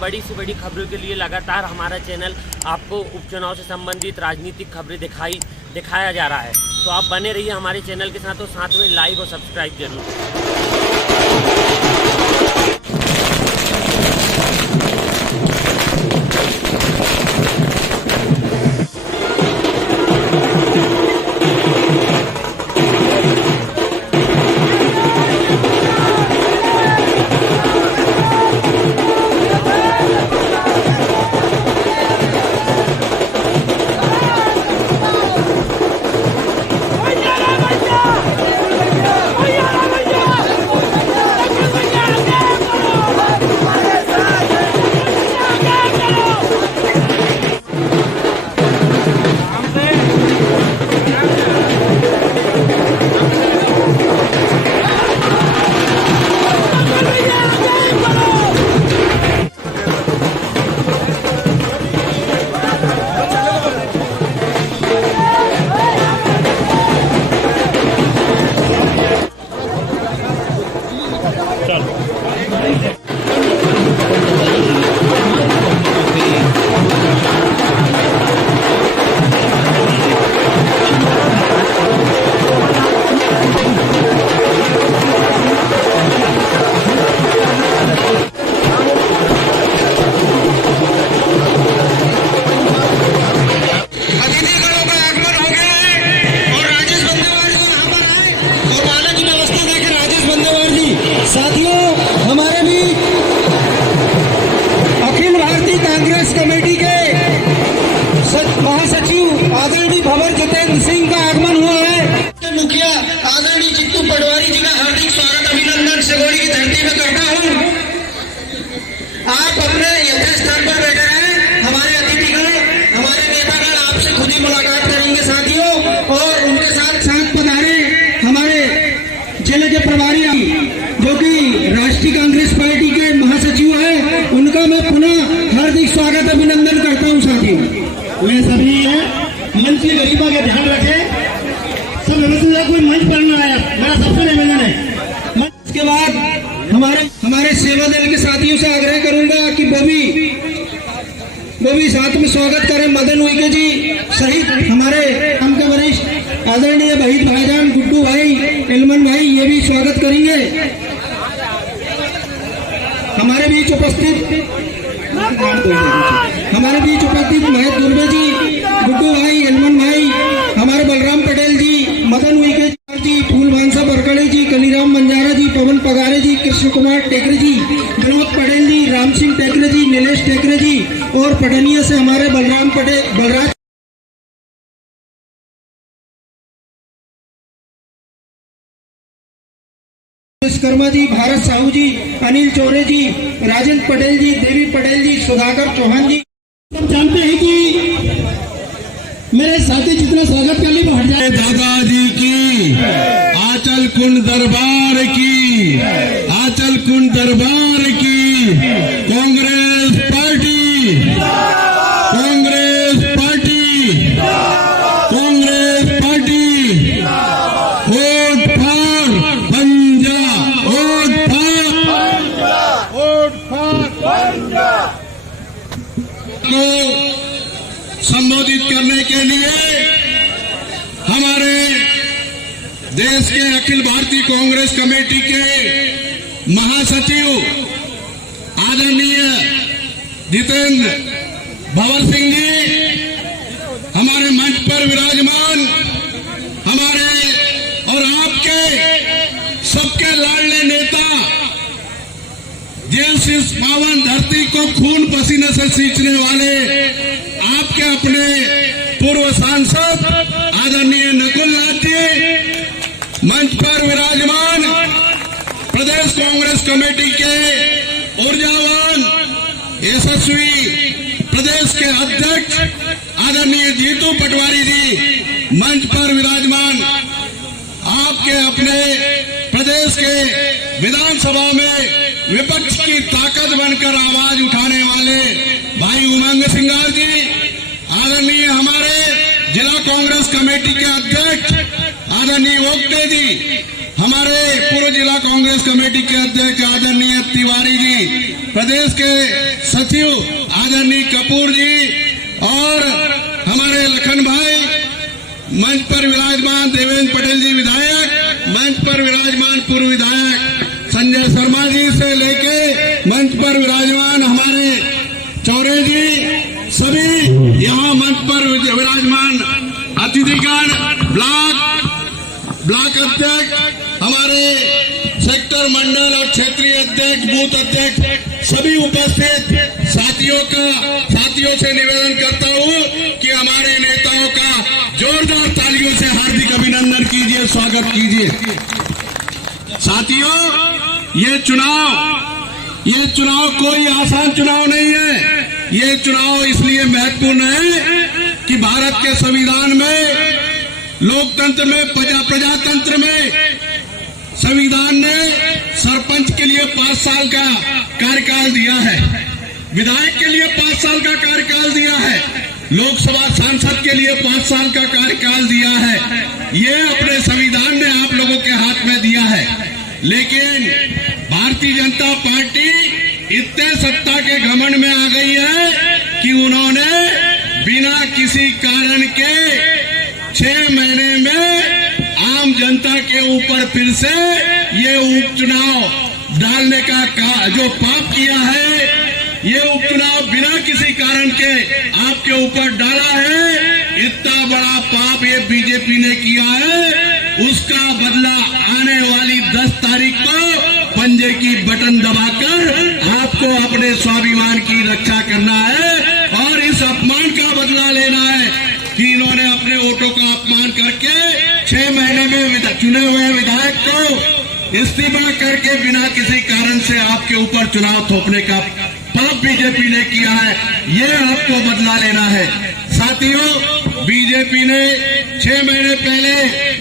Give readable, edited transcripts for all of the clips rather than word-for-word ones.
बड़ी से बड़ी खबरों के लिए लगातार हमारा चैनल आपको उपचुनाव से संबंधित राजनीतिक खबरें दिखाया जा रहा है। तो आप बने रहिए हमारे चैनल के साथ और साथ में लाइक और सब्सक्राइब जरूर। साथियों, हमारे भी अखिल भारतीय कांग्रेस कमेटी के महासचिव आदरणीय भंवर जितेंद्र सिंह का आगमन हुआ है। मुखिया आदरणीय चित्तू पटवारी जी का हार्दिक स्वागत अभिनंदन सिगोड़ी की धरती में करता हूँ। आप अपने यथास्थान पर बैठे हैं। हमारे अतिथिगण, हमारे नेतागण आपसे खुद ही मुलाकात करेंगे साथियों, और उनके साथ साथ पधारे हमारे जिले के प्रभारी जो कि राष्ट्रीय कांग्रेस पार्टी के महासचिव हैं, उनका मैं पुनः हार्दिक स्वागत अभिनंदन करता हूं साथियों। मैं सभी मंच की गरिमा का ध्यान रखें। सब व्यवस्थित, कोई मंच पर न आया, मेरा सबसे निवेदन है। इसके बाद हमारे सेवा दल के साथियों से आग्रह करूंगा कि वो भी साथ में स्वागत करें। मदन उइके जी सहित हमारे हम के वरिष्ठ आदरणीय भाईजान गुड्डू भाई, एलमन भाई, ये भी स्वागत करेंगे। हमारे बीच उपस्थित महेश दुर्वे जी, गुड्डू भाई, एलमन भाई, हमारे बलराम पटेल जी, मदन उइके जी, फूल भांसा बरकड़े जी, कलीराम बंजारा जी, पवन पगारे जी, कृष्ण कुमार टेकरे जी, विनोद पटेल जी, राम सिंह टेकरे जी, नीलेश टेकरे जी, और पटनिया से हमारे बलराज विश्वकर्मा जी, भारत साहू जी, अनिल चौरे जी, राजेंद्र पटेल जी, देवी पटेल जी, सुधाकर चौहान जी। सब जानते हैं कि मेरे साथी जितना स्वागत कर ली वो हट जाए। दादाजी की आंचल कुंड दरबार की, आंचल कुंड दरबार की, Congress party, Congress party, Congress party, vote for पंजा, वोट फॉर पंजा को संबोधित करने के लिए हमारे देश के अखिल भारतीय कांग्रेस कमेटी के महासचिव आदरणीय जितेंद्र भंवर सिंह जी हमारे मंच पर विराजमान, हमारे और आपके सबके लाडले नेता, जिस इस पावन धरती को खून पसीने से सींचने वाले आपके अपने पूर्व सांसद आदरणीय नकुल नाथ जी, मंच पर विराजमान प्रदेश कांग्रेस कमेटी के ऊर्जावान यशस्वी प्रदेश के अध्यक्ष आदरणीय जीतू पटवारी जी, मंच पर विराजमान आपके अपने प्रदेश के विधानसभा में विपक्ष की ताकत बनकर आवाज उठाने वाले भाई उमंग सिंगार जी, आदरणीय हमारे जिला कांग्रेस कमेटी के अध्यक्ष आदरणीय ओक्टे जी, हमारे पूर्व जिला कांग्रेस कमेटी के अध्यक्ष आदरणीय तिवारी जी, प्रदेश के सचिव आदरणीय कपूर जी और हमारे लखन भाई, मंच पर विराजमान देवेंद्र पटेल जी विधायक, मंच पर विराजमान पूर्व विधायक संजय शर्मा जी से लेके मंच पर विराजमान हमारे चौरे जी, सभी यहाँ मंच पर विराजमान अतिथिगण, ब्लॉक अध्यक्ष, हमारे सेक्टर मंडल और क्षेत्रीय अध्यक्ष, बूथ अध्यक्ष, सभी उपस्थित साथियों से निवेदन करता हूँ कि हमारे नेताओं का जोरदार तालियों से हार्दिक अभिनंदन कीजिए, स्वागत कीजिए। साथियों, ये चुनाव कोई आसान चुनाव नहीं है। ये चुनाव इसलिए महत्वपूर्ण है कि भारत के संविधान में, लोकतंत्र में, प्रजातंत्र में संविधान ने सरपंच के लिए 5 साल का कार्यकाल दिया है, विधायक के लिए 5 साल का कार्यकाल दिया है, लोकसभा सांसद के लिए 5 साल का कार्यकाल दिया है। ये अपने संविधान ने आप लोगों के हाथ में दिया है। लेकिन भारतीय जनता पार्टी इतने सत्ता के घमंड में आ गई है कि उन्होंने बिना किसी कारण के 6 महीने में आम जनता के ऊपर फिर से ये उपचुनाव डालने का जो पाप किया है, ये उपचुनाव बिना किसी कारण के आपके ऊपर डाला है। इतना बड़ा पाप ये बीजेपी ने किया है, उसका बदला आने वाली 10 तारीख को पंजे की बटन दबाकर आपको अपने स्वाभिमान की रक्षा करना है और इस अपमान का बदला लेना है कि इन्होंने अपने वोटों का अपमान करके 6 महीने में चुने हुए विधायक को इस्तीफा करके बिना किसी कारण से आपके ऊपर चुनाव थोपने का पाप बीजेपी ने किया है। ये आपको बदला लेना है। साथियों, बीजेपी ने 6 महीने पहले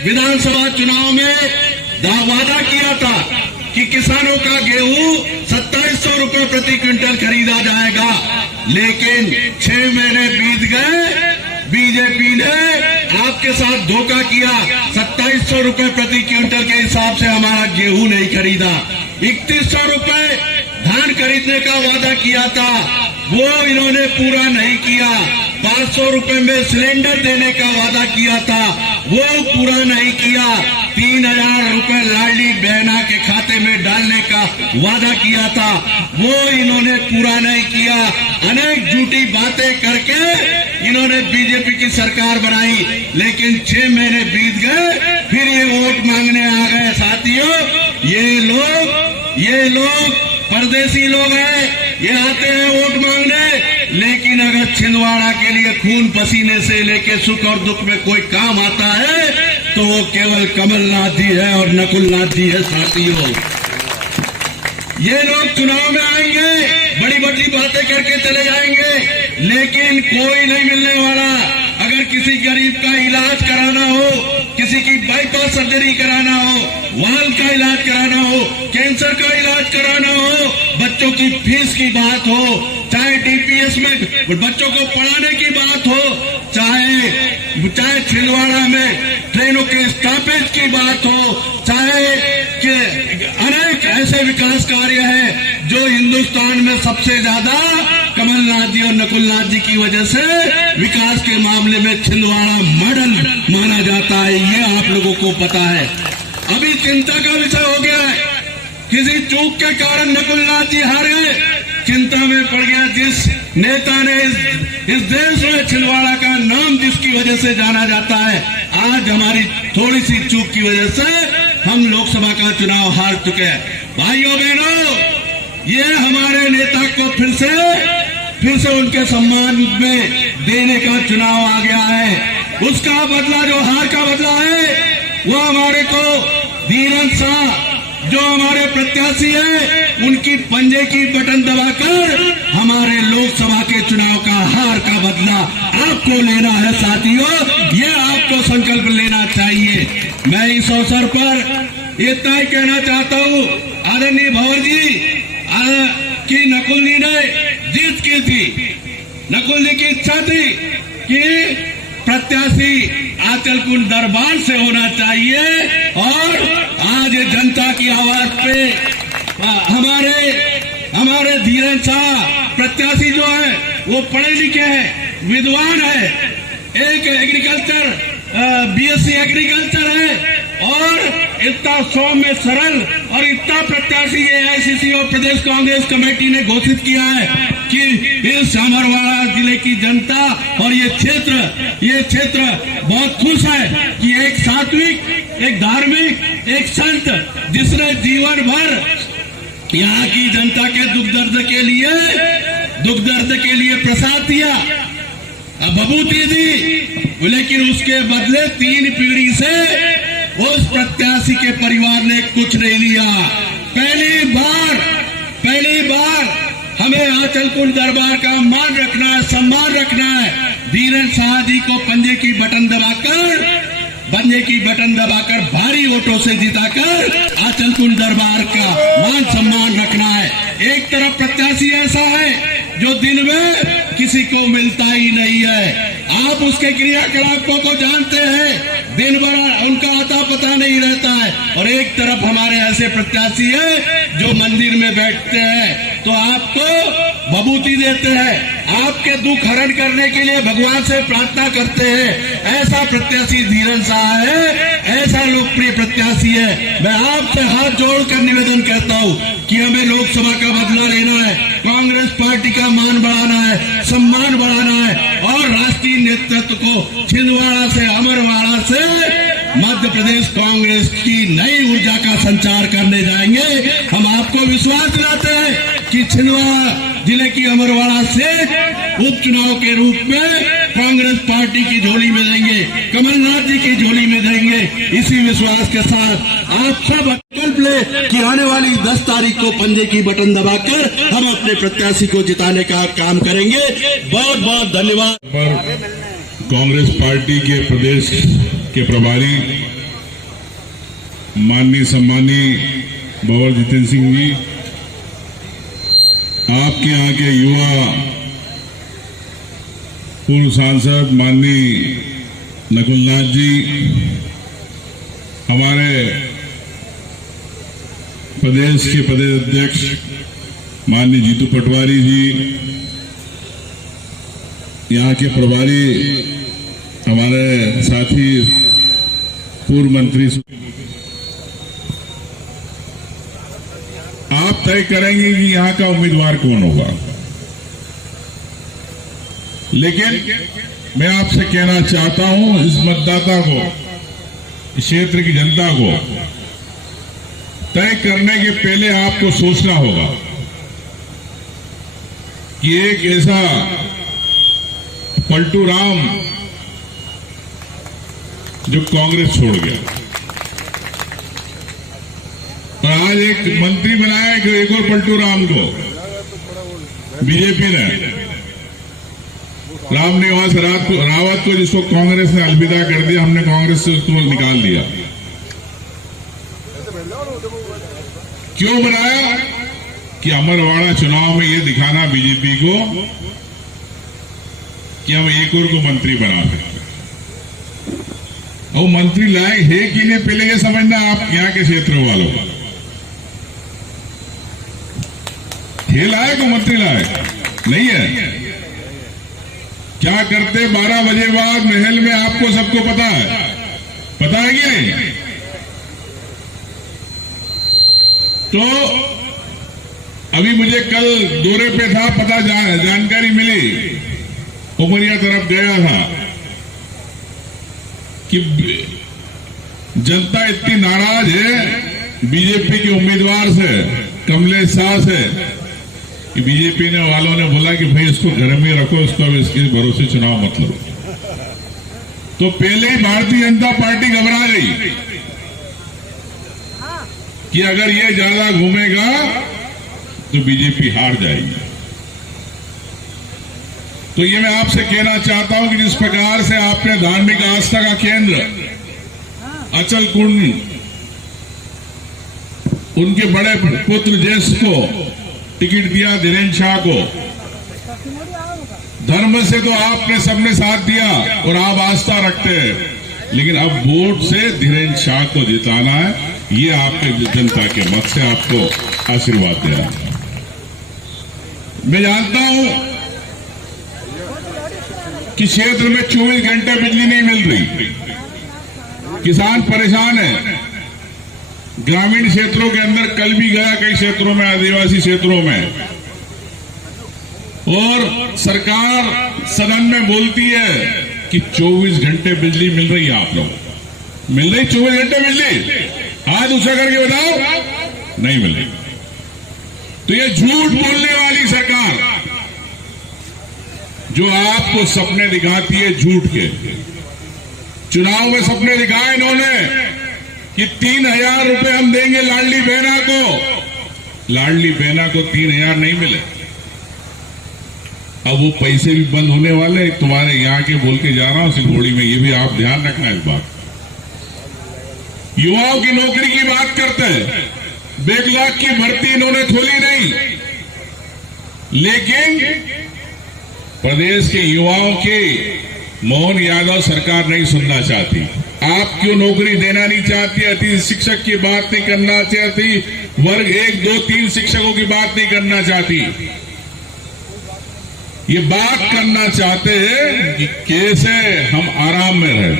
विधानसभा चुनाव में वादा किया था कि किसानों का गेहूं 2700 रुपए प्रति क्विंटल खरीदा जाएगा, लेकिन 6 महीने बीत गए, बीजेपी ने आपके साथ धोखा किया। 2700 रुपए प्रति क्विंटल के हिसाब से हमारा गेहूं नहीं खरीदा। 3100 रुपए धान खरीदने का वादा किया था, वो इन्होंने पूरा नहीं किया। 500 रुपए में सिलेंडर देने का वादा किया था, वो पूरा नहीं किया। 3000 रुपए लाडली बहना के खाते में डालने का वादा किया था, वो इन्होंने पूरा नहीं किया। अनेक झूठी बातें करके इन्होंने बीजेपी की सरकार बनाई, लेकिन 6 महीने बीत गए, फिर ये वोट मांगने आ गए। साथियों, ये लोग परदेसी लोग हैं, ये आते हैं वोट मांगने, लेकिन अगर छिंदवाड़ा के लिए खून पसीने से लेके सुख और दुख में कोई काम आता है तो वो केवल कमलनाथ जी है और नकुलनाथ जी है। साथियों, ये लोग चुनाव में आएंगे, बड़ी बड़ी बातें करके चले जाएंगे, लेकिन कोई नहीं मिलने वाला। अगर किसी गरीब का इलाज कराना हो, किसी की बाईपास सर्जरी कराना हो, वाल का इलाज कराना हो, कैंसर का इलाज कराना हो, बच्चों की फीस की बात हो, चाहे डीपीएस में बच्चों को पढ़ाने की बात हो, चाहे छिंदवाड़ा में ट्रेनों के स्टॉपेज की बात हो, चाहे अनेक ऐसे विकास कार्य हैं जो हिंदुस्तान में सबसे ज्यादा कमलनाथ जी और नकुलनाथ जी की वजह से विकास के मामले में छिंदवाड़ा मॉडल माना जाता है। ये आप लोगों को पता है। अभी चिंता का विषय हो गया है, किसी चूक के कारण नकुलनाथ जी हार गए, चिंता में पड़ गया। जिस नेता ने इस देश में छिंदवाड़ा का नाम जिसकी वजह से जाना जाता है, आज हमारी थोड़ी सी चूक की वजह से हम लोकसभा का चुनाव हार चुके हैं। भाइयों बहनों, ये हमारे नेता को फिर से उनके सम्मान में देने का चुनाव आ गया है। उसका बदला, जो हार का बदला है, वो हमारे को धीरज शाह जो हमारे प्रत्याशी है, उनकी पंजे की बटन दबाकर हमारे लोकसभा के चुनाव का हार का बदला आपको लेना है। साथियों, ये आपको संकल्प लेना चाहिए। मैं इस अवसर पर इतना ही कहना चाहता हूँ, आदरणीय भंवर जी कि नकुल जी ने जीत की थी, नकुल जी की इच्छा थी कि प्रत्याशी आंचल कुंड दरबार से होना चाहिए। और आज जनता की आवाज पे हमारे धीरज शाह प्रत्याशी जो है वो पढ़े लिखे हैं, विद्वान है, एक एग्रीकल्चर बीएससी एग्रीकल्चर है और इतना सौम्य सरल और इतना प्रत्याशी एआईसीसी और प्रदेश कांग्रेस कमेटी ने घोषित किया है कि इस अमरवाड़ा जिले की जनता और ये क्षेत्र बहुत खुश है कि एक सात्विक, एक धार्मिक, एक संत जिसने जीवन भर यहाँ की जनता के दुख दर्द के लिए प्रसाद दिया, बबूती दी, लेकिन उसके बदले 3 पीढ़ी से उस प्रत्याशी के परिवार ने कुछ नहीं लिया। पहली बार हमें आंचल कुंड दरबार का मान रखना है, सम्मान रखना है। धीरज शाह जी को पंजे की बटन दबाकर भारी वोटों से जिताकर आंचल कुंड दरबार का मान सम्मान रखना है। एक तरफ प्रत्याशी ऐसा है जो दिन में किसी को मिलता ही नहीं है, आप उसके क्रियाकलापों को जानते हैं, दिन भर उनका आता पता नहीं रहता है। और एक तरफ हमारे ऐसे प्रत्याशी है जो मंदिर में बैठते हैं तो आपको बबूती देते हैं, आपके दुख हरण करने के लिए भगवान से प्रार्थना करते हैं। ऐसा प्रत्याशी धीरज शाह है, ऐसा लोकप्रिय प्रत्याशी है। मैं आपसे हाथ जोड़कर निवेदन करता हूं कि हमें लोकसभा का बदला लेना है, कांग्रेस पार्टी का मान बढ़ाना है, सम्मान बढ़ाना है और राष्ट्रीय नेतृत्व को छिंदवाड़ा से, अमरवाड़ा से मध्य प्रदेश कांग्रेस की नई ऊर्जा का संचार करने जाएंगे। हम आपको विश्वास दिलाते हैं कि छिंदवाड़ा जिले की अमरवाड़ा से उपचुनाव के रूप में कांग्रेस पार्टी की झोली में देंगे, कमलनाथ जी की झोली में देंगे। इसी विश्वास के साथ आप सब संकल्प ले कि आने वाली 10 तारीख को पंजे की बटन दबाकर हम अपने प्रत्याशी को जिताने का काम करेंगे। बहुत बहुत धन्यवाद। कांग्रेस पार्टी के प्रदेश के प्रभारी माननीय सम्मानीय बाबा जितेंद्र सिंह जी, आपके यहाँ के युवा पूर्व सांसद माननीय नकुलनाथ जी, हमारे प्रदेश के प्रदेश अध्यक्ष माननीय जीतू पटवारी जी, यहाँ के प्रभारी हमारे साथी पूर्व मंत्री, आप तय करेंगे कि यहाँ का उम्मीदवार कौन होगा। लेकिन मैं आपसे कहना चाहता हूं, इस मतदाता को, इस क्षेत्र की जनता को तय करने के पहले आपको सोचना होगा कि एक ऐसा पलटू राम जो कांग्रेस छोड़ गया और आज एक मंत्री बनाया एक और पलटू राम को बीजेपी ने, रामनिवास रावत को, जिसको कांग्रेस ने अलविदा कर दिया, हमने कांग्रेस से उसको निकाल दिया। क्यों बनाया? कि अमरवाड़ा चुनाव में ये दिखाना बीजेपी को कि हम एक और को मंत्री बना सकते। और मंत्री लायक है कि नहीं, पहले ये समझना आप यहाँ के क्षेत्र वालों, है लायक और मंत्री लायक नहीं है। क्या करते 12 बजे बाद महल में, आपको सबको पता है कि नहीं? तो अभी मुझे कल दौरे पे था, पता जानकारी मिली, उमरिया तरफ गया था कि जनता इतनी नाराज है बीजेपी के उम्मीदवार से, कमलेश शाह से, कि बीजेपी ने वालों ने बोला कि भाई इसको घर में रखो, इसको अब इसके भरोसे चुनाव मत लो। तो पहले ही भारतीय जनता पार्टी घबरा गई कि अगर ये ज्यादा घूमेगा तो बीजेपी हार जाएगी। तो ये मैं आपसे कहना चाहता हूं कि जिस प्रकार से आपने धार्मिक आस्था का केंद्र अचल कुंड, उनके बड़े पुत्र ज्येष्ठ को टिकट दिया, धीरेन्द्र शाह को, धर्म से तो आपने सबने साथ दिया और आप आस्था रखते हैं, लेकिन अब वोट से धीरेन्द्र शाह को जिताना है, ये आपके जनता के मत से आपको आशीर्वाद दे रहा है। मैं जानता हूं कि क्षेत्र में 24 घंटे बिजली नहीं मिल रही, किसान परेशान है। ग्रामीण क्षेत्रों के अंदर कल भी गया, कई क्षेत्रों में, आदिवासी क्षेत्रों में, और सरकार सदन में बोलती है कि 24 घंटे बिजली मिल रही है। आप लोग मिल रही 24 घंटे बिजली? हाथ ऊंचा करके बताओ, नहीं मिल रही। तो ये झूठ बोलने वाली सरकार जो आपको सपने दिखाती है झूठ के, चुनाव में सपने दिखाए इन्होंने कि 3,000 रुपए हम देंगे लाडली बहना को। लाडली बहना को 3,000 नहीं मिले। अब वो पैसे भी बंद होने वाले। तुम्हारे यहां के बोल के जा रहा हूं सिलगोड़ी में, ये भी आप ध्यान रखना इस बात। युवाओं की नौकरी की बात करते हैं, बैकलॉग की भर्ती इन्होंने खोली नहीं, लेकिन प्रदेश के युवाओं की मोहन यादव सरकार नहीं सुनना चाहती। आप क्यों नौकरी देना नहीं चाहती? अति शिक्षक की बात नहीं करना चाहती, वर्ग 1, 2, 3 शिक्षकों की बात नहीं करना चाहती। ये बात करना चाहते हैं कि कैसे हम आराम में रहें।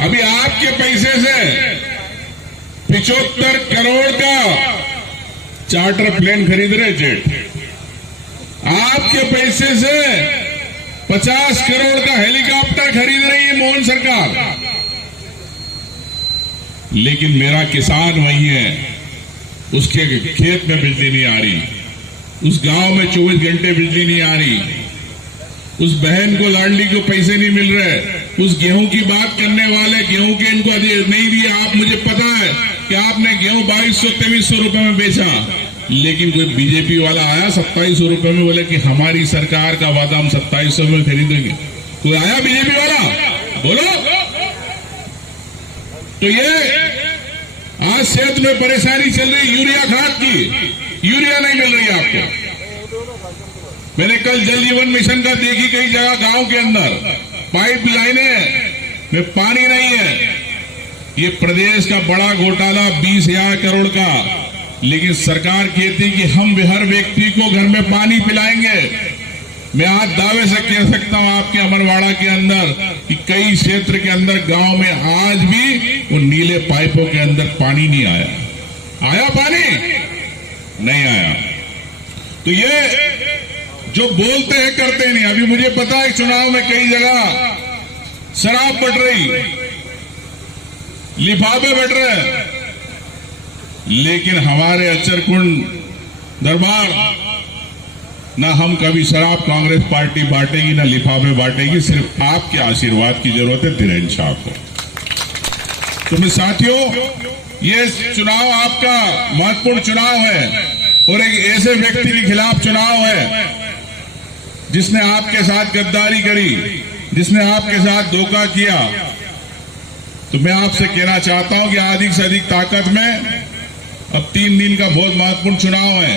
अभी आपके पैसे से 75 करोड़ का चार्टर प्लेन खरीद रहे, जेट। आपके पैसे से 50 करोड़ का हेलीकॉप्टर खरीद रही है मोहन सरकार। लेकिन मेरा किसान वही है, उसके खेत में बिजली नहीं आ रही, उस गांव में 24 घंटे बिजली नहीं आ रही, उस बहन को लाडली को पैसे नहीं मिल रहे, उस गेहूं की बात करने वाले गेहूं के इनको नहीं दिए। आप, मुझे पता है कि आपने गेहूं 2200-2300 रुपए में बेचा, लेकिन कोई बीजेपी वाला आया 2700 रुपए में, बोले कि हमारी सरकार का वादा हम 2700 में खरीदेंगे। कोई आया बीजेपी वाला? बोलो। तो ये आज क्षेत्र में परेशानी चल रही यूरिया खाद की, यूरिया नहीं मिल रही है आपको। मैंने कल जल जीवन मिशन का देखी, कई जगह गांव के अंदर पाइपलाइनें में पानी नहीं है। ये प्रदेश का बड़ा घोटाला 20,000 करोड़ का, लेकिन सरकार कहती कि हम हर व्यक्ति को घर में पानी पिलाएंगे। मैं आज दावे से कह सकता हूं आपके अमरवाड़ा के अंदर कि कई क्षेत्र के अंदर गांव में आज भी वो नीले पाइपों के अंदर पानी नहीं आया। आया पानी? नहीं आया। तो ये जो बोलते हैं करते नहीं। अभी मुझे पता है चुनाव में कई जगह शराब बट रही, लिफाफे बट रहे, लेकिन हमारे अचरकुंड दरबार ना हम कभी शराब कांग्रेस पार्टी बांटेगी, ना लिफाफे बांटेगी। सिर्फ आपके आशीर्वाद की जरूरत है धीरेन्द्र शाह को। तो मेरे साथियों, ये चुनाव आपका महत्वपूर्ण चुनाव है और एक ऐसे व्यक्ति के खिलाफ चुनाव है जिसने आपके साथ गद्दारी करी, जिसने आपके साथ धोखा किया। तो मैं आपसे कहना चाहता हूं कि अधिक से अधिक ताकत में, अब 3 दिन का बहुत महत्वपूर्ण चुनाव है,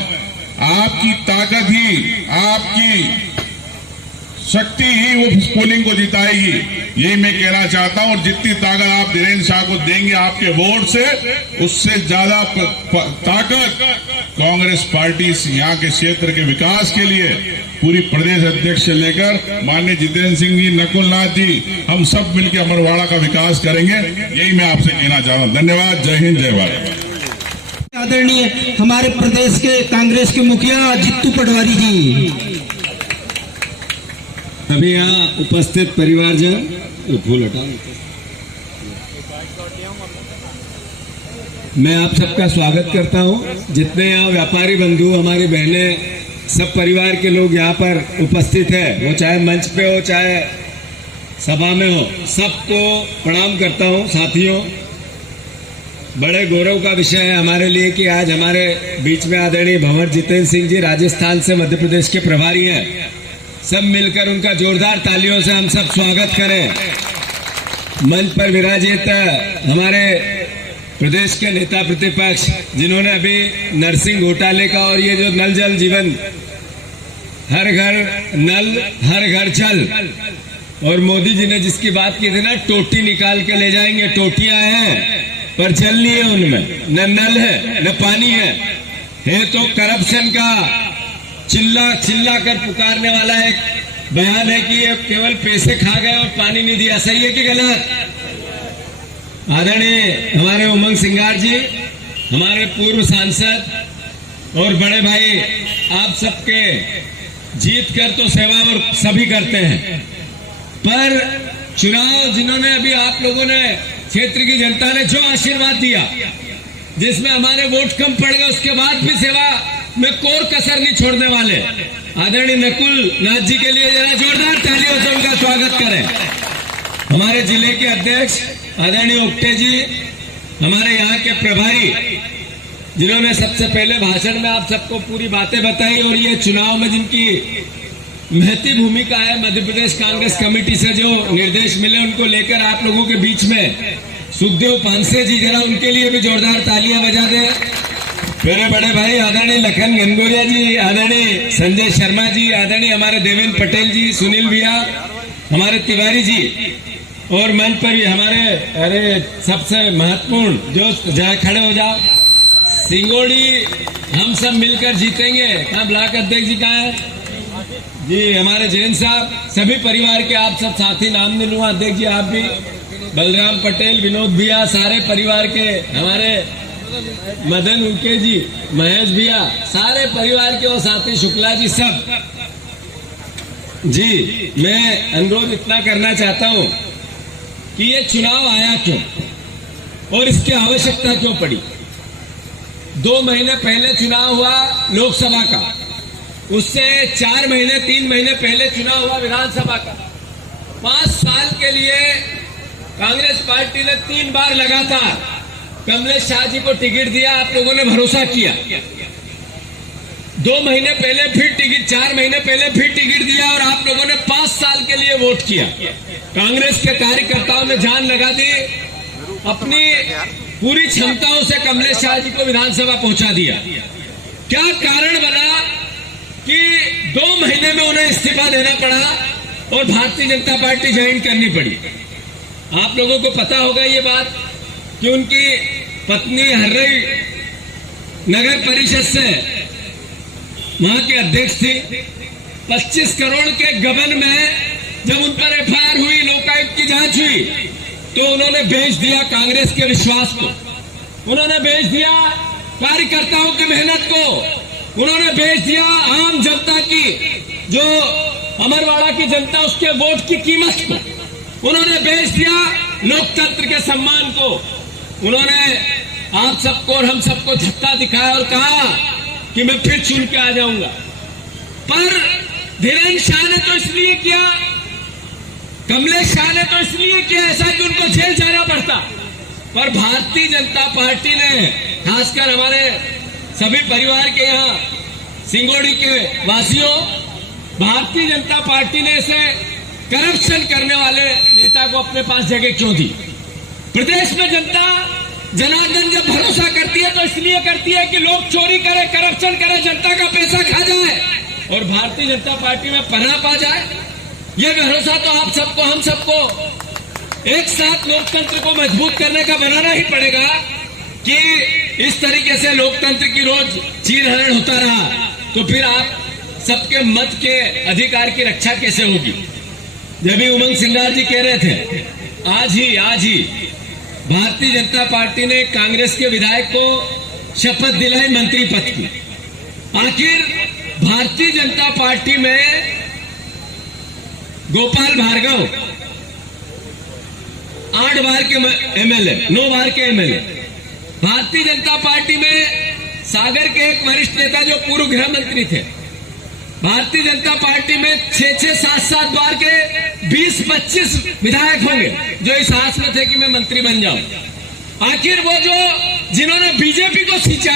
आपकी ताकत ही, आपकी शक्ति ही वो पोलिंग को जिताएगी। यही मैं कहना चाहता हूं। और जितनी ताकत आप धीरेन्द्र शाह को देंगे आपके वोट से, उससे ज्यादा ताकत कांग्रेस पार्टी यहाँ के क्षेत्र के विकास के लिए पूरी प्रदेश अध्यक्ष से लेकर माननीय जितेंद्र सिंह जी, नकुल नाथ जी, हम सब मिलकर अमरवाड़ा का विकास करेंगे। यही मैं आपसे कहना चाहता हूं। धन्यवाद। जय हिंद, जय भारत। आदरणीय हमारे प्रदेश के कांग्रेस के मुखिया जित्तू पटवारी जी, अभी यहाँ उपस्थित परिवारजन, फूल हटा, मैं आप सबका स्वागत करता हूँ। जितने यहाँ व्यापारी बंधु, हमारी बहनें, सब परिवार के लोग यहाँ पर उपस्थित है, वो चाहे मंच पे हो चाहे सभा में हो, सबको प्रणाम करता हूँ। साथियों, बड़े गौरव का विषय है हमारे लिए कि आज हमारे बीच में आदरणीय भंवर जितेंद्र सिंह जी राजस्थान से मध्य प्रदेश के प्रभारी हैं। सब मिलकर उनका जोरदार तालियों से हम सब स्वागत करें। मंच पर विराजित हमारे प्रदेश के नेता प्रतिपक्ष, जिन्होंने अभी नरसिंह घोटाले का और ये जो नल जल जीवन, हर घर नल हर घर जल, और मोदी जी ने जिसकी बात की थी ना, टोटी निकाल के ले जाएंगे, टोटियां हैं पर जल नहीं है उनमें, न नल है न पानी है तो करप्शन का चिल्ला चिल्ला कर पुकारने वाला एक बयान है कि ये केवल पैसे खा गए और पानी नहीं दिया। सही है कि गलत? आदरणीय हमारे उमंग सिंगार जी, हमारे पूर्व सांसद और बड़े भाई, आप सबके जीत कर तो सेवा और सभी करते हैं, पर चुनाव जिन्होंने अभी आप लोगों ने, क्षेत्र की जनता ने जो आशीर्वाद दिया, जिसमें हमारे वोट कम पड़ गए, उसके बाद भी सेवा में कोई कसर नहीं छोड़ने वाले आदरणीय नकुल नाथ जी के लिए जरा जोरदार तालियों से उनका स्वागत करें। हमारे जिले के अध्यक्ष आदरणीय उक्टे जी, हमारे यहाँ के प्रभारी, जिन्होंने सबसे पहले भाषण में आप सबको पूरी बातें बताई, और ये चुनाव में जिनकी महती भूमिका है, मध्य प्रदेश कांग्रेस कमेटी से जो निर्देश मिले उनको लेकर आप लोगों के बीच में सुखदेव पांसे जी, जरा उनके लिए भी जोरदार तालियां बजा दें। मेरे बड़े भाई आदरणीय लखन गंगोरिया जी, आदरणीय संजय शर्मा जी, आदरणीय हमारे देवेंद्र पटेल जी, सुनील भैया, हमारे तिवारी जी, और मंच पर भी हमारे सबसे महत्वपूर्ण जो जरा खड़े हो जाओ, सिंगोड़ी हम सब मिलकर जीतेंगे। कहाँ ब्लॉक अध्यक्ष जी कहाँ है जी? हमारे जैन साहब, सभी परिवार के आप सब साथी, नाम नहीं लूंगा, अध्यक्ष जी आप भी, बलराम पटेल, विनोद भैया, सारे परिवार के, हमारे मदन उनके जी, महेश भैया, सारे परिवार के और साथी, शुक्ला जी, सब जी। मैं अनुरोध इतना करना चाहता हूं कि ये चुनाव आया क्यों और इसकी आवश्यकता क्यों पड़ी। 2 महीने पहले चुनाव हुआ लोकसभा का, उससे 4 महीने 3 महीने पहले चुनाव हुआ विधानसभा का। 5 साल के लिए कांग्रेस पार्टी ने 3 बार लगातार कमलेश शाह जी को टिकट दिया, आप लोगों ने भरोसा किया। 2 महीने पहले फिर टिकट, 4 महीने पहले फिर टिकट दिया, और आप लोगों ने 5 साल के लिए वोट किया। कांग्रेस के कार्यकर्ताओं ने जान लगा दी, अपनी पूरी क्षमताओं से कमलेश शाह जी को विधानसभा पहुंचा दिया। क्या कारण बना कि 2 महीने में उन्हें इस्तीफा देना पड़ा और भारतीय जनता पार्टी ज्वाइन करनी पड़ी? आप लोगों को पता होगा ये बात कि उनकी पत्नी हर्रई नगर परिषद से वहां के अध्यक्ष थी। 25 करोड़ के गबन में जब उन पर एफआईआर हुई, लोकायुक्त की जांच हुई, तो उन्होंने बेच दिया कांग्रेस के विश्वास को, उन्होंने बेच दिया कार्यकर्ताओं की मेहनत को, उन्होंने बेच दिया आम जनता की, जो अमरवाड़ा की जनता, उसके वोट की कीमत को, उन्होंने बेच दिया लोकतंत्र के सम्मान को। उन्होंने आप सबको और हम सबको धक्का दिखाया और कहा कि मैं फिर चुन के आ जाऊंगा। पर धीरेन्द्र शाह ने तो इसलिए किया, कमलेश शाह ने तो इसलिए किया ऐसा कि उनको जेल जाना पड़ता, पर भारतीय जनता पार्टी ने, खासकर हमारे सभी परिवार के यहाँ सिंगोड़ी के वासियों, भारतीय जनता पार्टी ने ऐसे करप्शन करने वाले नेता को अपने पास जगह क्यों दी? प्रदेश में जनता जनार्दन जब भरोसा करती है तो इसलिए करती है कि लोग चोरी करे, करप्शन करे, जनता का पैसा खा जाए और भारतीय जनता पार्टी में पनाह पा जाए। ये भरोसा तो आप सबको, हम सबको एक साथ लोकतंत्र को मजबूत करने का बनाना ही पड़ेगा कि इस तरीके से लोकतंत्र की रोज चीरहरण होता रहा तो फिर आप सबके मत के अधिकार की रक्षा कैसे होगी? जब भी उमंग सिंगार जी कह रहे थे, आज ही भारतीय जनता पार्टी ने कांग्रेस के विधायक को शपथ दिलाई मंत्री पद की। आखिर भारतीय जनता पार्टी में गोपाल भार्गव 8 बार के एमएलए, 9 बार के एमएलए, भारतीय जनता पार्टी में सागर के एक वरिष्ठ नेता जो पूर्व गृह मंत्री थे, भारतीय जनता पार्टी में 6-6, 7-7 बार के 20-25 विधायक होंगे जो इस आस में थे कि मैं मंत्री बन जाऊं। आखिर वो जो जिन्होंने बीजेपी को खींचा,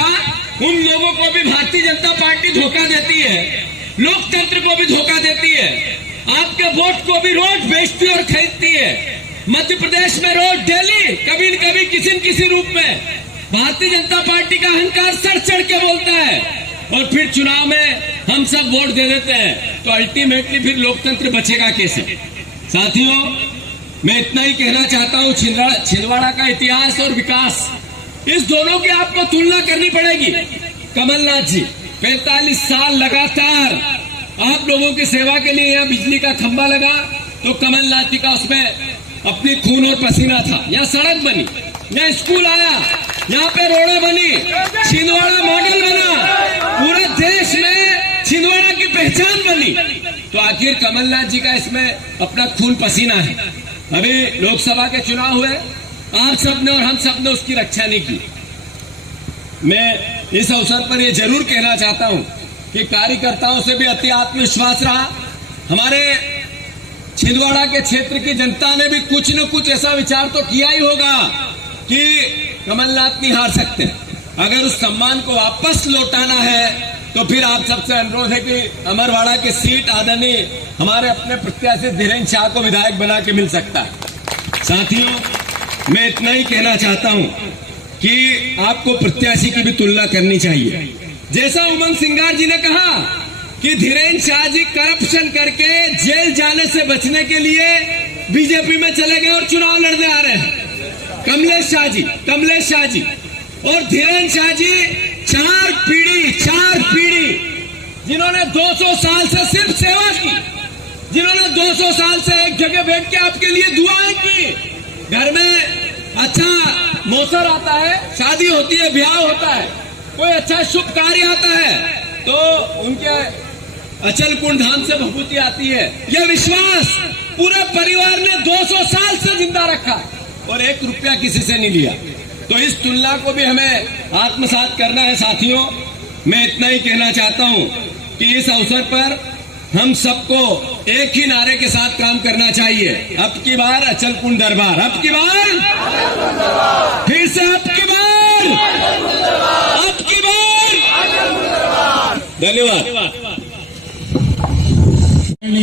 उन लोगों को भी भारतीय जनता पार्टी धोखा देती है, लोकतंत्र को भी धोखा देती है, आपके वोट को भी रोज बेचती और खरीदती है। मध्य प्रदेश में रोज डेली कभी न कभी किसी न किसी रूप में भारतीय जनता पार्टी का अहंकार सर चढ़ के बोलता है और फिर चुनाव में हम सब वोट दे देते हैं, तो अल्टीमेटली फिर लोकतंत्र बचेगा कैसे? साथियों, मैं इतना ही कहना चाहता हूं, छिंदवाड़ा का इतिहास और विकास, इस दोनों की आपको तुलना करनी पड़ेगी। कमलनाथ जी 45 साल लगातार आप लोगों की सेवा के लिए यहाँ बिजली का खंभा लगा, तो कमलनाथ जी का उसमें अपनी खून और पसीना था। यहाँ सड़क बनी, यहाँ स्कूल आया, यहाँ पे रोडें बनी, छिंदवाड़ा मॉडल बना, पूरे देश में छिंदवाड़ा की पहचान बनी। तो आखिर कमलनाथ जी का इसमें अपना खून पसीना है। अभी लोकसभा के चुनाव हुए, आप सबने और हम सबने उसकी रक्षा नहीं की। मैं इस अवसर पर यह जरूर कहना चाहता हूं कि कार्यकर्ताओं से भी अति आत्मविश्वास रहा। हमारे छिंदवाड़ा के क्षेत्र की जनता ने भी कुछ न कुछ ऐसा विचार तो किया ही होगा कि कमलनाथ नहीं हार सकते। अगर उस सम्मान को वापस लौटाना है तो फिर आप सबसे अनुरोध है कि अमरवाड़ा की सीट आदरणीय हमारे अपने प्रत्याशी धीरेन्द्र शाह को विधायक बना के मिल सकता है। साथियों, मैं इतना ही कहना चाहता हूं कि आपको प्रत्याशी की भी तुलना करनी चाहिए। जैसा उमंग सिंगार जी ने कहा कि धीरेन्द्र शाह जी करप्शन करके जेल जाने से बचने के लिए बीजेपी में चले गए और चुनाव लड़ने आ रहे हैं। कमलेश शाह जी और धीरेन्द्र शाह जी चार पीढ़ी जिन्होंने 200 साल से सिर्फ सेवा की, जिन्होंने 200 साल से एक जगह बैठ के आपके लिए दुआएं की। घर में अच्छा मौसर आता है, शादी होती है, ब्याह होता है, कोई अच्छा शुभ कार्य आता है तो उनके अचल कुंड धाम से भभूति आती है। यह विश्वास पूरे परिवार ने 200 साल से जिंदा रखा और 1 रुपया किसी से नहीं लिया। तो इस तुलना को भी हमें आत्मसात करना है। साथियों, मैं इतना ही कहना चाहता हूं कि इस अवसर पर हम सबको एक ही नारे के साथ काम करना चाहिए। अब की बार अचल कुंड दरबार, अब की बार फिर से अब की बार धन्यवाद।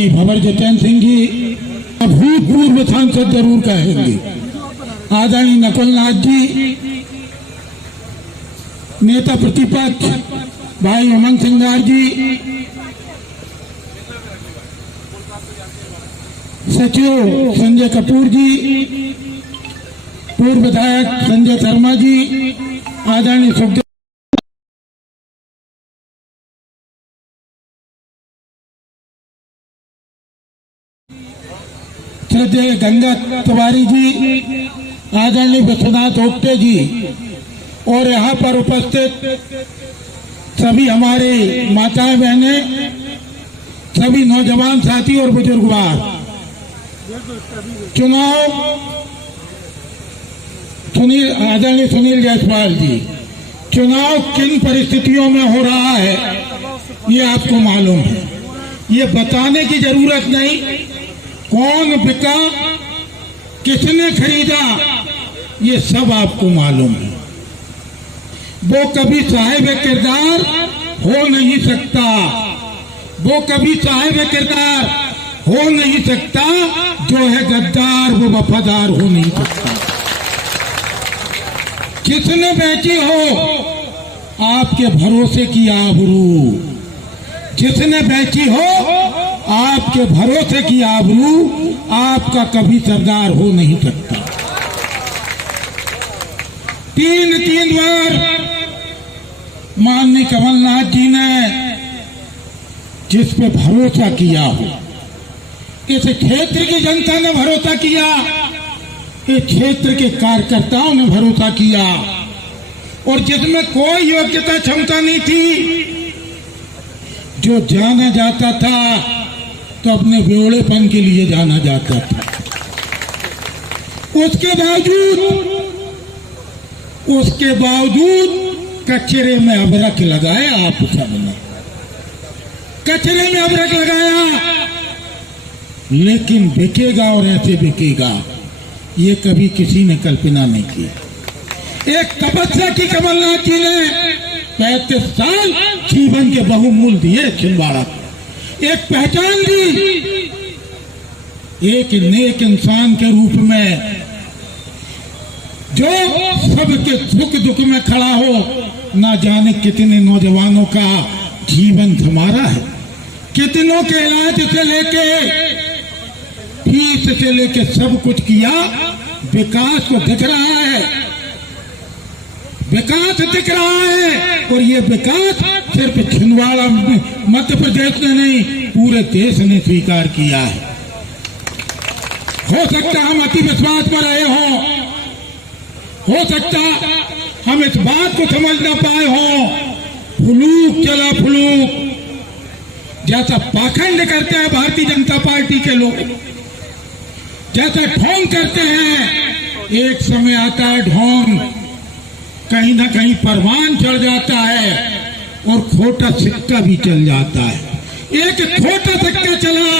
भंवर जतन सिंह जी भूतपूर्व सांसद जरूर कहेंगे। आदरणीय नकुलनाथ जी, नेता प्रतिपक्ष भाई उमंग सिंगार जी, सचिव संजय कपूर जी, पूर्व विधायक संजय शर्मा जी, आदरणीय सुखदेव श्रद्धेय गंगा तिवारी जी, आदरणीय विश्वनाथ ओप्टे जी और यहाँ पर उपस्थित सभी हमारे माताएं बहनें, सभी नौजवान साथी और बुजुर्गवार, चुनाव आदरणीय सुनील जायसवाल जी, चुनाव किन परिस्थितियों में हो रहा है ये आपको मालूम है। ये बताने की जरूरत नहीं, कौन बिका, किसने खरीदा, ये सब आपको मालूम है। वो कभी साहिब किरदार हो नहीं सकता, वो कभी साहिब किरदार हो नहीं सकता, जो है गद्दार वो वफादार हो नहीं सकता। किसने बेची हो आपके भरोसे की आबरू, जिसने बेची हो आपके भरोसे की आबरू, आपका कभी सरदार हो नहीं सकता। तीन बार माननीय कमलनाथ जी ने जिस पे भरोसा किया हो, इस क्षेत्र की जनता ने भरोसा किया, इस क्षेत्र के कार्यकर्ताओं ने भरोसा किया, और जिसमें कोई योग्यता क्षमता नहीं थी, जो जाना जाता था तो अपने बेवड़ेपन के लिए जाना जाता था, उसके बावजूद कचरे में अबरक लगाया। आप सबने कचरे में अबरक लगाया, लेकिन बिकेगा और ऐसे बिकेगा ये कभी किसी ने कल्पना नहीं की। एक तपस्या की कमलनाथ जी ने 35 साल जीवन के बहुमूल्य दिए छिंदवाड़ा, एक पहचान दी, एक नेक इंसान के रूप में जो सबके सुख दुख में खड़ा हो। ना जाने कितने नौजवानों का जीवन थमारा है, कितनों के इलाज से लेके फीस से लेकर सब कुछ किया, विकास को दिख रहा है, विकास दिख रहा है। और ये विकास सिर्फ छिंदवाड़ा मध्य प्रदेश ने नहीं, पूरे देश ने स्वीकार किया है। हो सकता हम अति विश्वास में रहे हो सकता हम इस बात को समझ न पाए हो, फुलूक चला फुलूक, जैसा पाखंड करते हैं भारतीय जनता पार्टी के लोग, जैसा ढोंग करते हैं, एक समय आता है ढोंग कहीं ना कहीं परवान चढ़ जाता है और खोटा सिक्का भी चल जाता है। एक खोटा सिक्का चला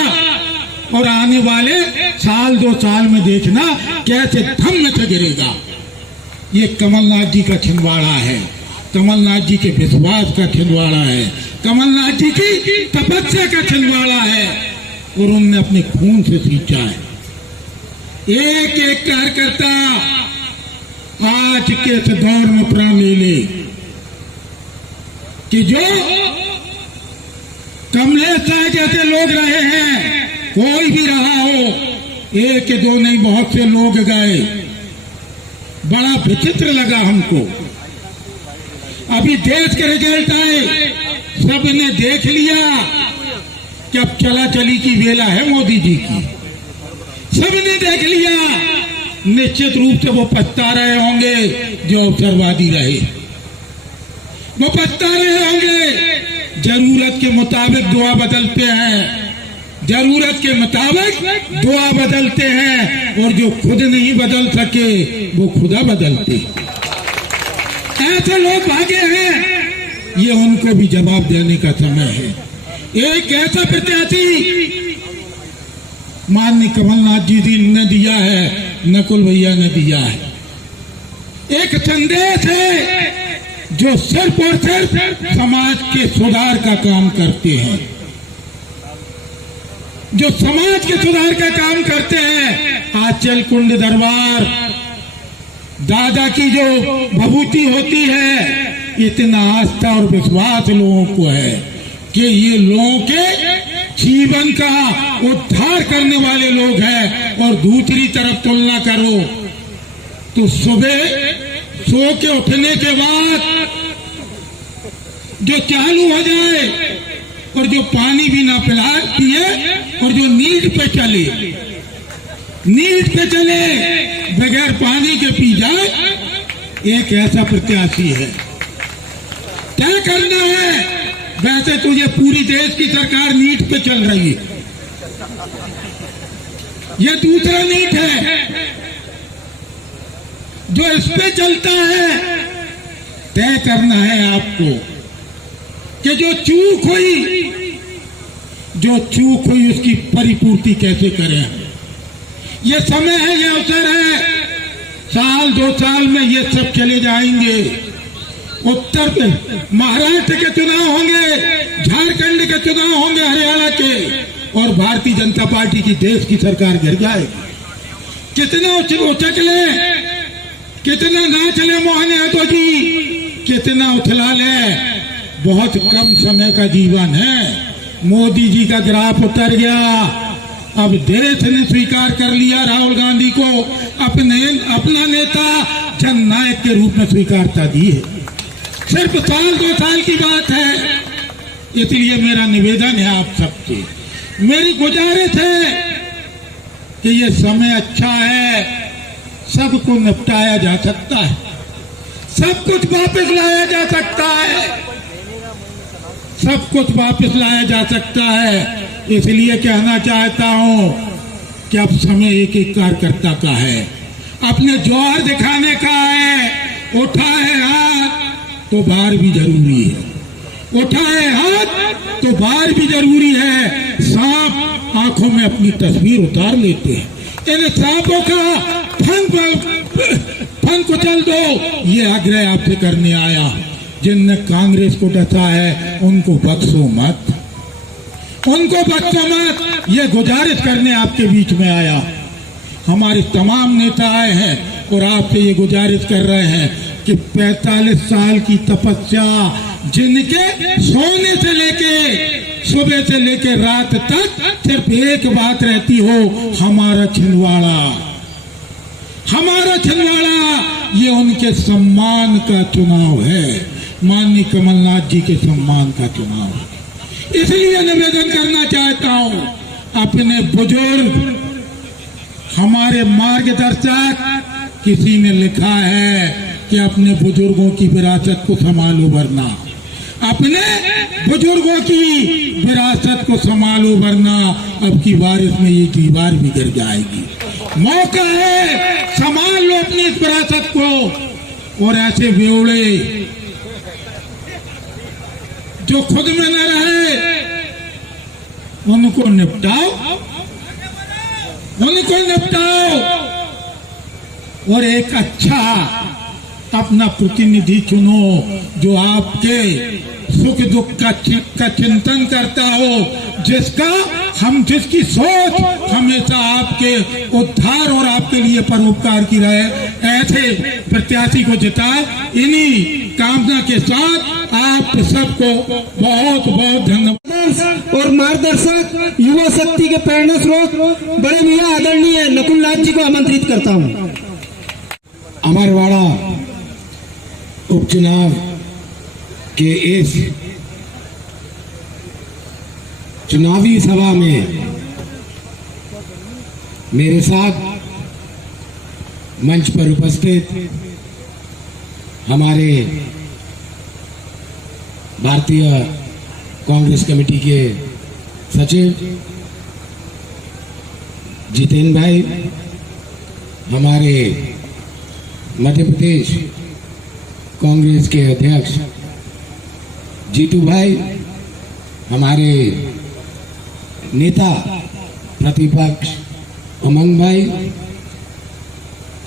और आने वाले साल 2 साल में देखना कैसे धम्म से गिरेगा। ये कमलनाथ जी का छिंदवाड़ा है, कमलनाथ जी के विश्वास का छिंदवाड़ा है, कमलनाथ जी की तपस्या का छिंदवाड़ा है और उनने अपने खून से सींचा है। एक एक कार्यकर्ता आज के इस दौर में प्रण ले ले कि जो कमलेश साह जैसे लोग रहे हैं, कोई भी रहा हो, एक दो नहीं बहुत से लोग गए, बड़ा विचित्र लगा हमको। अभी देश के रिजल्ट आए, सबने देख लिया कि अब चला चली की वेला है मोदी जी की, सबने देख लिया। निश्चित रूप से वो पछता रहे होंगे जो अवसरवादी रहे, वो पछता रहे होंगे। जरूरत के मुताबिक दुआ बदलते हैं, जरूरत के मुताबिक दुआ बदलते हैं, और जो खुद नहीं बदल सके वो खुदा बदलते। ऐसे लोग भागे हैं, ये उनको भी जवाब देने का समय है। एक ऐसा प्रत्याशी माननीय कमलनाथ जी ने दिया है, नकुल भैया ने दिया है। एक संदेश है जो सिर्फ और सिर्फ समाज के सुधार का काम करते हैं, जो समाज के सुधार का काम करते हैं। आंचल कुंड दरबार दादा की जो भभूति होती है, इतना आस्था और विश्वास लोगों को है कि ये लोगों के जीवन का उद्धार करने वाले लोग हैं। और दूसरी तरफ तुलना करो तो सुबह सो के उठने के बाद जो चालू हो जाए और जो पानी भी ना पिए और जो नीड पे चले बगैर पानी के पी जाए, एक ऐसा प्रत्याशी है। क्या करना है? वैसे तुझे पूरी देश की सरकार नीट पे चल रही है, ये दूसरा नीट है जो इस पे चलता है। तय करना है आपको कि जो चूक हुई उसकी परिपूर्ति कैसे करें। ये समय है, ये अवसर है। साल 2 साल में ये सब चले जाएंगे। महाराष्ट्र के चुनाव होंगे, झारखंड के चुनाव होंगे, हरियाणा के, और भारतीय जनता पार्टी की देश की सरकार गिर जाएगी। कितना उछले, कितना ना चले मोहन यादव जी, कितना उछला ले, बहुत कम समय का जीवन है। मोदी जी का ग्राफ उतर गया। अब देश ने स्वीकार कर लिया राहुल गांधी को अपना नेता, जननायक के रूप में स्वीकारता दी है। सिर्फ साल 2 साल की बात है। इसलिए मेरा निवेदन है आप सबसे, मेरी गुजारिश है कि ये समय अच्छा है, सबको निपटाया जा सकता है, सब कुछ वापस लाया जा सकता है, सब कुछ वापस लाया जा सकता है। इसलिए कहना चाहता हूं कि अब समय एक एक कार्यकर्ता का है, अपने जौहर दिखाने का है। उठाए हाथ तो बाहर भी जरूरी है, उठाए हाथ तो बाहर भी जरूरी है। सांप आंखों में अपनी तस्वीर उतार लेते हैं, इन सांपों का फन कुचल दो, ये आग्रह आपसे करने आया। जिनने कांग्रेस को डसा है उनको बख्शो मत, उनको बख्शो मत, ये गुजारिश करने आपके बीच में आया। हमारे तमाम नेता आए हैं और आपसे ये गुजारिश कर रहे हैं कि 45 साल की तपस्या जिनके सोने से लेके सुबह से लेके रात तक सिर्फ एक बात रहती हो, हमारा छिंदवाड़ा, हमारा छिंदवाड़ा। ये उनके सम्मान का चुनाव है, माननीय कमलनाथ जी के सम्मान का चुनाव है। इसलिए निवेदन करना चाहता हूं, अपने बुजुर्ग, हमारे मार्गदर्शक, किसी ने लिखा है कि अपने बुजुर्गों की विरासत को संभालो वरना, अपने बुजुर्गों की विरासत को संभालो वरना अब की बारिश में ये दीवार भी गिर जाएगी। मौका है, संभाल लो अपनी इस विरासत को। और ऐसे बेवड़े जो खुद में न रहे उनको निपटाओ, उनको निपटाओ और एक अच्छा अपना प्रतिनिधि चुनो जो आपके सुख दुख का चिंतन करता हो, जिसकी सोच हमेशा आपके उद्धार और आपके लिए परोपकार की रहे। ऐसे प्रत्याशी को जिताए। इन्हीं कामना के साथ आप सबको बहुत बहुत धन्यवाद। और मार्गदर्शक, युवा शक्ति के प्रेरणा स्रोत बड़े भैया आदरणीय नकुलनाथ जी को आमंत्रित करता हूँ। अमरवाड़ा उपचुनाव के इस चुनावी सभा में मेरे साथ मंच पर उपस्थित हमारे भारतीय कांग्रेस कमेटी के सचिव जितेंद्र भाई, हमारे मध्य प्रदेश कांग्रेस के अध्यक्ष जीतू भाई, हमारे नेता प्रतिपक्ष उमंग भाई,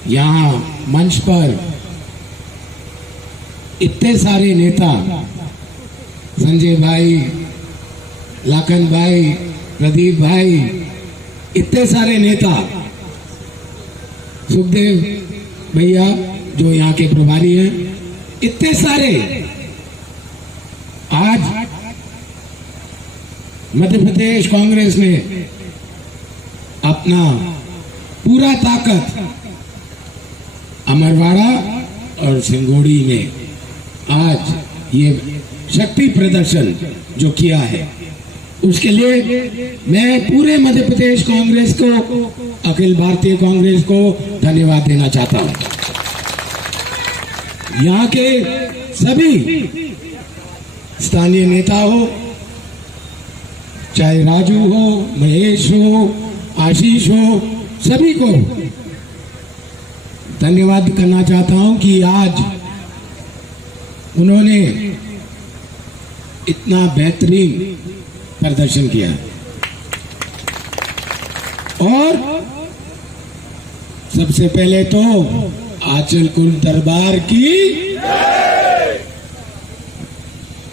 यहाँ मंच पर इतने सारे नेता, संजय भाई, लाखन भाई, प्रदीप भाई, इतने सारे नेता, सुखदेव भैया जो यहाँ के प्रभारी हैं, इतने सारे आज मध्य प्रदेश कांग्रेस ने अपना पूरा ताकत अमरवाड़ा और सिंगोड़ी में आज ये शक्ति प्रदर्शन जो किया है, उसके लिए मैं पूरे मध्य प्रदेश कांग्रेस को, अखिल भारतीय कांग्रेस को धन्यवाद देना चाहता हूं। यहाँ के सभी स्थानीय नेता हो, चाहे राजू हो, महेश हो, आशीष हो, सभी को धन्यवाद करना चाहता हूं कि आज उन्होंने इतना बेहतरीन प्रदर्शन किया। और सबसे पहले तो आंचल कुल दरबार की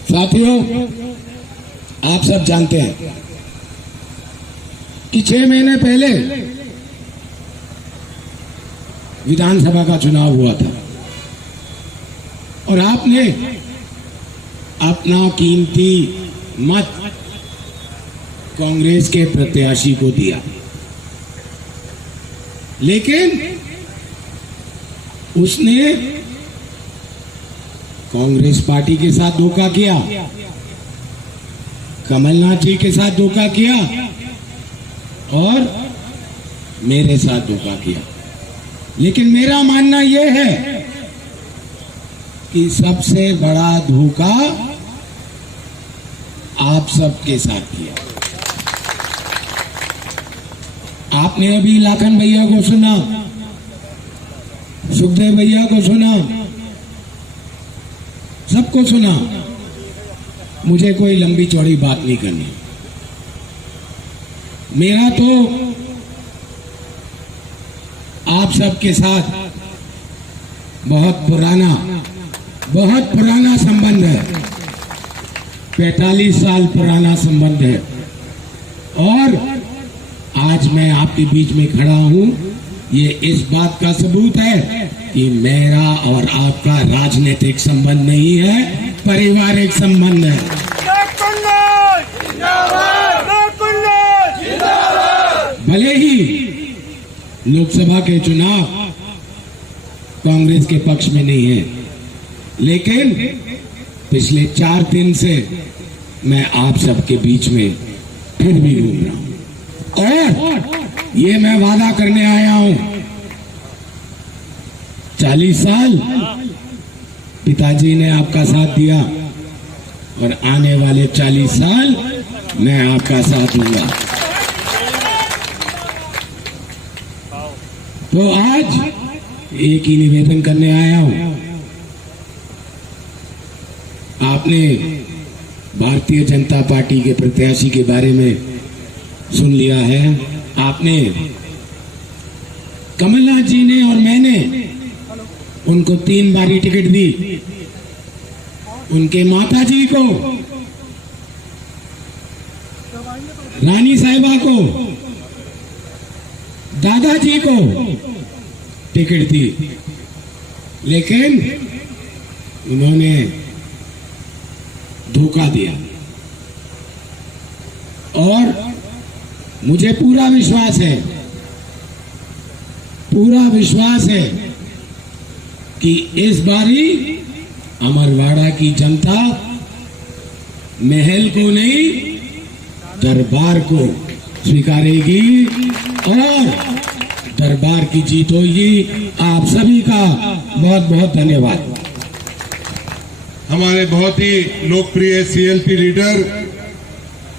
साथियों, आप सब जानते हैं कि 6 महीने पहले विधानसभा का चुनाव हुआ था और आपने अपना कीमती मत कांग्रेस के प्रत्याशी को दिया, लेकिन उसने कांग्रेस पार्टी के साथ धोखा किया, कमलनाथ जी के साथ धोखा किया और मेरे साथ धोखा किया। लेकिन मेरा मानना यह है कि सबसे बड़ा धोखा आप सबके साथ किया। आपने अभी लाखन भैया को सुना, सुखदेव भैया को सुना, सबको सुना। मुझे कोई लंबी चौड़ी बात नहीं करनी। मेरा तो आप सबके साथ बहुत पुराना संबंध है, 45 साल पुराना संबंध है। और आज मैं आपके बीच में खड़ा हूं, ये इस बात का सबूत है कि मेरा और आपका राजनीतिक संबंध नहीं है, पारिवारिक संबंध है। भले ही लोकसभा के चुनाव कांग्रेस के पक्ष में नहीं है, लेकिन पिछले 4 दिन से मैं आप सबके बीच में फिर भी घूम रहा हूं और ये मैं वादा करने आया हूं, 40 साल पिताजी ने आपका साथ दिया और आने वाले 40 साल मैं आपका साथ दूंगा। तो आज एक ही निवेदन करने आया हूं। आपने भारतीय जनता पार्टी के प्रत्याशी के बारे में सुन लिया है। आपने कमलनाथ जी ने और मैंने उनको 3 बारी टिकट दी। उनके माता जी को, रानी साहिबा को, दादाजी को टिकट दी, लेकिन उन्होंने धोखा दिया। और मुझे पूरा विश्वास है कि इस बारी अमरवाड़ा की जनता महल को नहीं, दरबार को स्वीकारेगी और दरबार की जीत होगी। आप सभी का बहुत बहुत धन्यवाद। हमारे बहुत ही लोकप्रिय सीएलपी लीडर,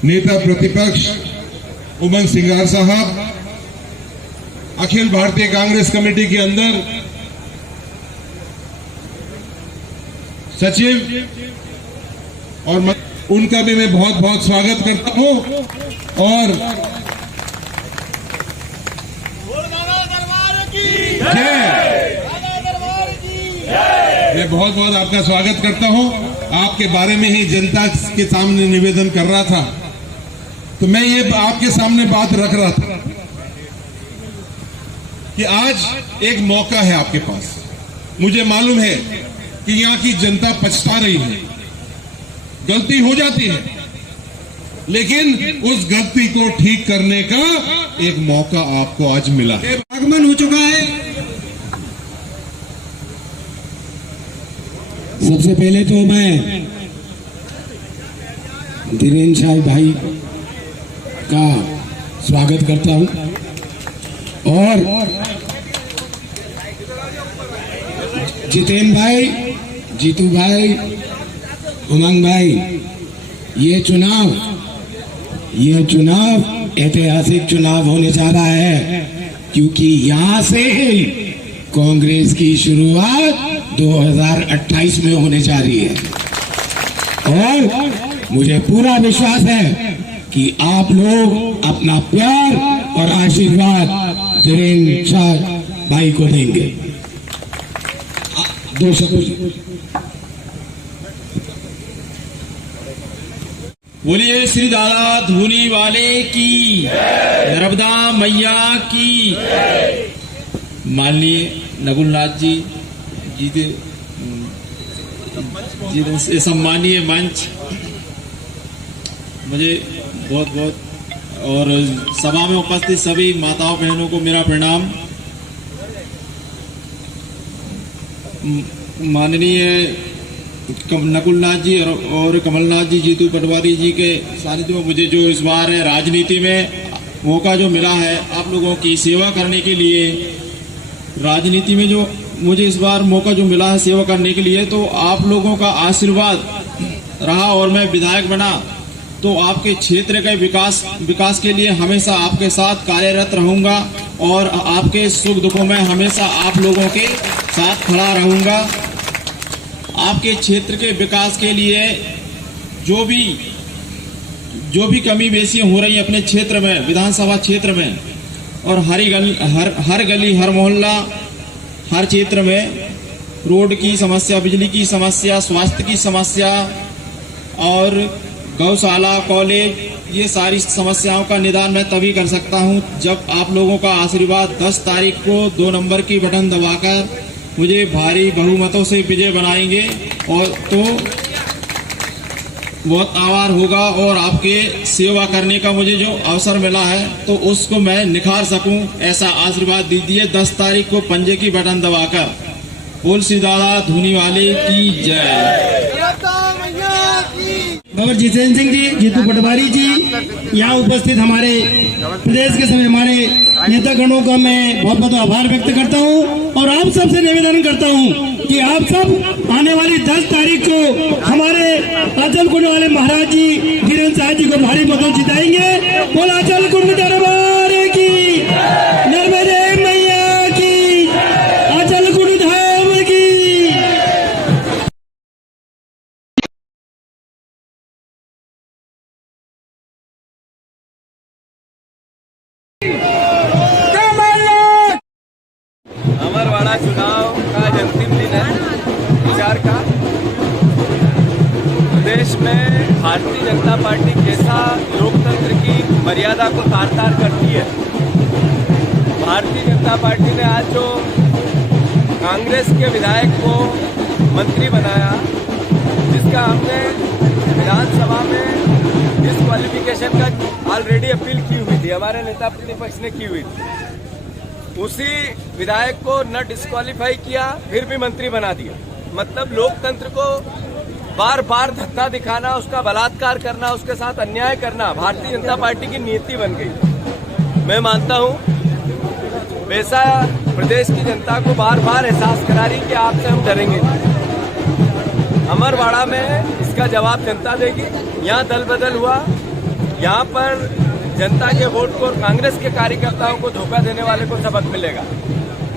नेता प्रतिपक्ष उमंग सिंगार साहब, अखिल भारतीय कांग्रेस कमेटी के अंदर सचिव, और उनका भी मैं बहुत बहुत स्वागत करता हूं। और मैं बहुत बहुत आपका स्वागत करता हूं। आपके बारे में ही जनता के सामने निवेदन कर रहा था, तो मैं ये आपके सामने बात रख रहा था कि आज एक मौका है आपके पास। मुझे मालूम है कि यहां की जनता पछता रही है, गलती हो जाती है, लेकिन उस गलती को ठीक करने का एक मौका आपको आज मिला है। आगमन हो चुका है। सबसे पहले तो मैं धीरेन्द्र शाह भाई का स्वागत करता हूं और जितेंद्र भाई, जीतू भाई, उमंग भाई, ये चुनाव ऐतिहासिक चुनाव होने जा रहा है, क्योंकि यहां से ही कांग्रेस की शुरुआत 2028 में होने जा रही है। और मुझे पूरा विश्वास है कि आप लोग अपना प्यार और आशीर्वाद धीरेन्द्र शाह भाई को देंगे। 2 शब्द बोलिए श्री दादा धूनी वाले की, नर्मदा मैया की। माननीय नकुलनाथ जी, सम्मानीय मंच, मुझे बहुत बहुत और सभा में उपस्थित सभी माताओं बहनों को मेरा प्रणाम। माननीय नकुलनाथ जी और कमलनाथ जी, जीतू पटवारी जी के सानिध्य में मुझे जो इस बार है राजनीति में मौका जो मिला है आप लोगों की सेवा करने के लिए, राजनीति में जो मुझे इस बार मौका जो मिला है सेवा करने के लिए, तो आप लोगों का आशीर्वाद रहा और मैं विधायक बना तो आपके क्षेत्र के विकास के लिए हमेशा आपके साथ कार्यरत रहूंगा और आपके सुख दुखों में हमेशा आप लोगों के साथ खड़ा रहूंगा। आपके क्षेत्र के विकास के लिए जो भी कमी बेसी हो रही है अपने क्षेत्र में, विधानसभा क्षेत्र में, और हर गली हर मोहल्ला हर क्षेत्र में रोड की समस्या, बिजली की समस्या, स्वास्थ्य की समस्या और गौशाला, कॉलेज, ये सारी समस्याओं का निदान मैं तभी कर सकता हूं जब आप लोगों का आशीर्वाद 10 तारीख को 2 नंबर की बटन दबाकर मुझे भारी बहुमतों से विजय बनाएंगे। और तो बहुत आभार होगा और आपके सेवा करने का मुझे जो अवसर मिला है तो उसको मैं निखार सकूं, ऐसा आशीर्वाद दीजिए। 10 तारीख को पंजे की बटन दबाकर तुलसी दादा धुनी वाले की जय। बाबा जितेंद्र सिंह जी, जीतू पटवारी जी, यहाँ उपस्थित हमारे प्रदेश के सभी हमारे नेतागणों का मैं बहुत बहुत आभार व्यक्त करता हूँ और आप सबसे निवेदन करता हूँ कि आप सब आने वाली 10 तारीख को हमारे अचल कुंड वाले महाराज जी धीरेन्द्र साहब जी को भारी मतों जिताएंगे। बोला अचल कुंड दरबार की, नर्मदे मैया की, अचल कुंड धाम की। अमरवाड़ा चुनाव का आज अंतिम दिन है प्रचार का। प्रदेश में भारतीय जनता पार्टी कैसा लोकतंत्र की मर्यादा को तार तार करती है। भारतीय जनता पार्टी ने आज जो कांग्रेस के विधायक को मंत्री बनाया, जिसका हमने विधानसभा में डिस्क्वालिफिकेशन का ऑलरेडी अपील की हुई थी, हमारे नेता प्रतिपक्ष ने की हुई थी, उसी विधायक को न डिस्क्वालीफाई किया फिर भी मंत्री बना दिया। मतलब लोकतंत्र को बार बार धक्का दिखाना, उसका बलात्कार करना, उसके साथ अन्याय करना भारतीय जनता पार्टी की नीति बन गई। मैं मानता हूं वैसा प्रदेश की जनता को बार बार एहसास करा रही कि आपसे हम डरेंगे। अमरवाड़ा में इसका जवाब जनता देगी। यहाँ दल बदल हुआ, यहाँ पर जनता के वोट को और कांग्रेस के कार्यकर्ताओं को धोखा देने वाले को सबक मिलेगा।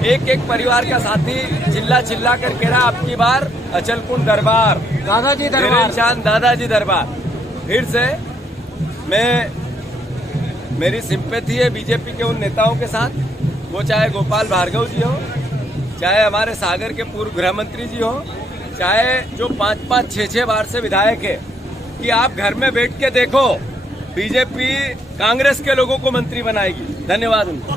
एक एक परिवार का साथी चिल्ला चिल्ला कर कह रहा आपकी बार अचलकुंड दरबार, दादाजी दरबार, चांद दादाजी दरबार। फिर से मेरी सिंपैथी है बीजेपी के उन नेताओं के साथ, वो चाहे गोपाल भार्गव जी हो, चाहे हमारे सागर के पूर्व गृह मंत्री जी हो, चाहे जो 5-5, 6-6 बार से विधायक है, कि आप घर में बैठ के देखो बीजेपी कांग्रेस के लोगों को मंत्री बनाएगी। धन्यवाद उनको।